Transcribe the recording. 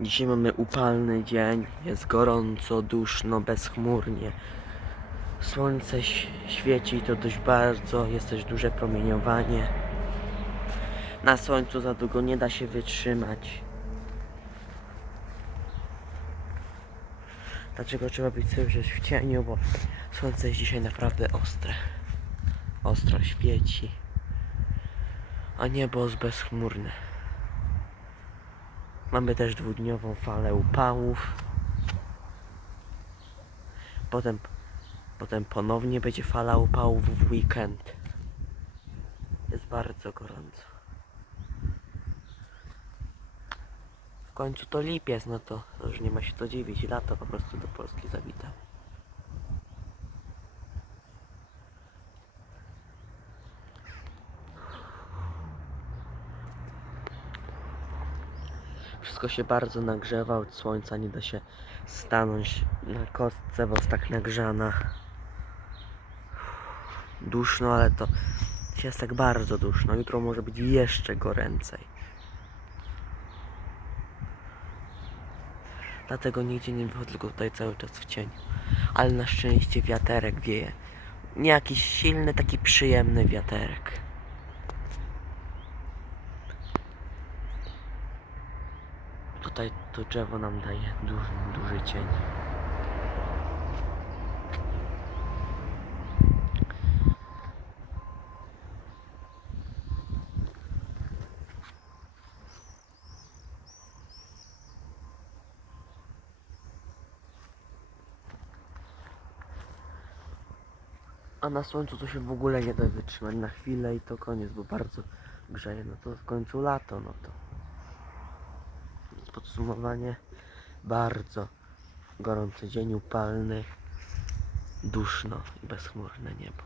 Dzisiaj mamy upalny dzień, jest gorąco, duszno, bezchmurnie. Słońce świeci to dość bardzo, jest też duże promieniowanie. Na słońcu za długo nie da się wytrzymać. Dlaczego trzeba być cały w cieniu? Bo słońce jest dzisiaj naprawdę ostre. Ostro świeci. A niebo jest bezchmurne. Mamy też dwudniową falę upałów. Potem, potem ponownie będzie fala upałów w weekend. Jest bardzo gorąco. W końcu to lipiec, no to, to już nie ma się co dziwić. Lato po prostu do Polski zawita. Wszystko się bardzo nagrzewa od słońca, nie da się stanąć na kostce, bo jest tak nagrzana. Duszno, ale to jest tak bardzo duszno. Jutro może być jeszcze goręcej. Dlatego nigdzie nie wychodzę, tylko tutaj cały czas w cieniu. Ale na szczęście wiaterek wieje. Nie jakiś silny, taki przyjemny wiaterek. Tutaj to drzewo nam daje duży, duży cień. A na słońcu to się w ogóle nie da wytrzymać na chwilę i to koniec, bo bardzo grzeje. No to w końcu lato, no to podsumowanie. Bardzo gorący dzień upalny duszno i bezchmurne niebo